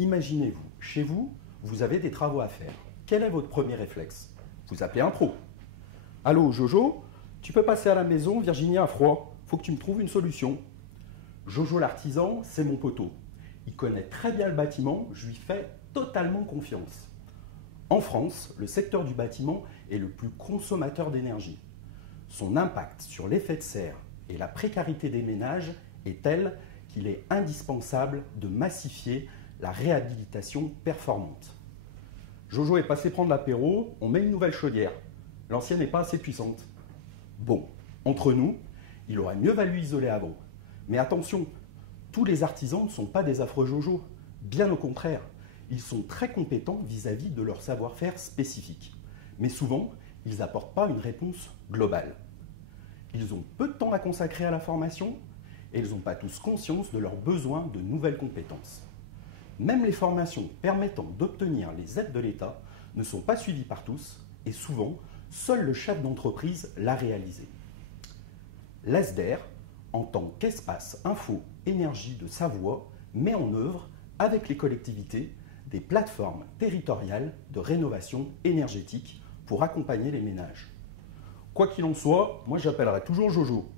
Imaginez-vous, chez vous, vous avez des travaux à faire. Quel est votre premier réflexe? Vous appelez un pro. Allô, Jojo, tu peux passer à la maison, Virginie a froid. Faut que tu me trouves une solution. Jojo l'artisan, c'est mon poteau. Il connaît très bien le bâtiment, je lui fais totalement confiance. En France, le secteur du bâtiment est le plus consommateur d'énergie. Son impact sur l'effet de serre et la précarité des ménages est tel qu'il est indispensable de massifier la réhabilitation performante. Jojo est passé prendre l'apéro, on met une nouvelle chaudière. L'ancienne n'est pas assez puissante. Bon, entre nous, il aurait mieux valu isoler avant. Mais attention, tous les artisans ne sont pas des affreux Jojo. Bien au contraire, ils sont très compétents vis-à-vis de leur savoir-faire spécifique. Mais souvent, ils n'apportent pas une réponse globale. Ils ont peu de temps à consacrer à la formation et ils n'ont pas tous conscience de leurs besoins de nouvelles compétences. Même les formations permettant d'obtenir les aides de l'État ne sont pas suivies par tous et souvent, seul le chef d'entreprise l'a réalisé. L'ASDER, en tant qu'espace info énergie de Savoie, met en œuvre, avec les collectivités, des plateformes territoriales de rénovation énergétique pour accompagner les ménages. Quoi qu'il en soit, moi j'appellerai toujours Jojo.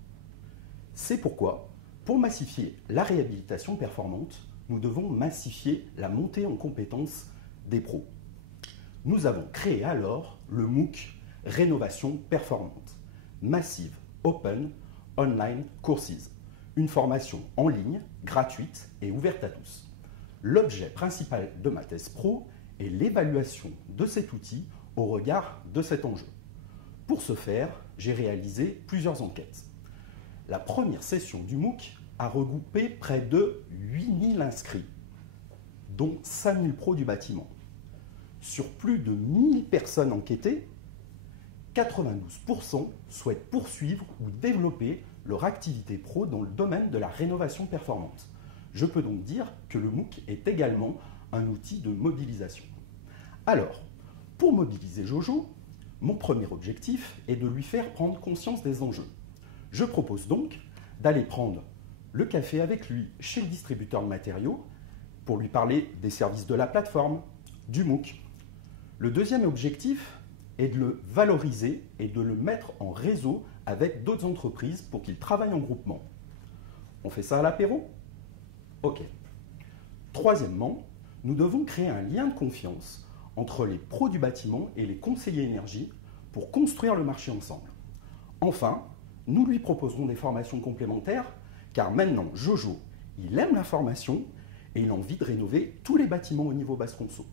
C'est pourquoi, pour massifier la réhabilitation performante, nous devons massifier la montée en compétences des pros. Nous avons créé alors le MOOC Rénovation performante, Massive Open Online Courses, une formation en ligne, gratuite et ouverte à tous. L'objet principal de ma thèse pro est l'évaluation de cet outil au regard de cet enjeu. Pour ce faire, j'ai réalisé plusieurs enquêtes. La première session du MOOC a regroupé près de 8000 inscrits, dont 5000 pros du bâtiment. Sur plus de 1000 personnes enquêtées, 92% souhaitent poursuivre ou développer leur activité pro dans le domaine de la rénovation performante. Je peux donc dire que le MOOC est également un outil de mobilisation. Alors, pour mobiliser Jojo, mon premier objectif est de lui faire prendre conscience des enjeux. Je propose donc d'aller prendre le café avec lui chez le distributeur de matériaux pour lui parler des services de la plateforme, du MOOC. Le deuxième objectif est de le valoriser et de le mettre en réseau avec d'autres entreprises pour qu'ils travaillent en groupement. On fait ça à l'apéro? Ok. Troisièmement, nous devons créer un lien de confiance entre les pros du bâtiment et les conseillers énergie pour construire le marché ensemble. Enfin, nous lui proposerons des formations complémentaires car maintenant, Jojo, il aime la formation et il a envie de rénover tous les bâtiments au niveau basse conso.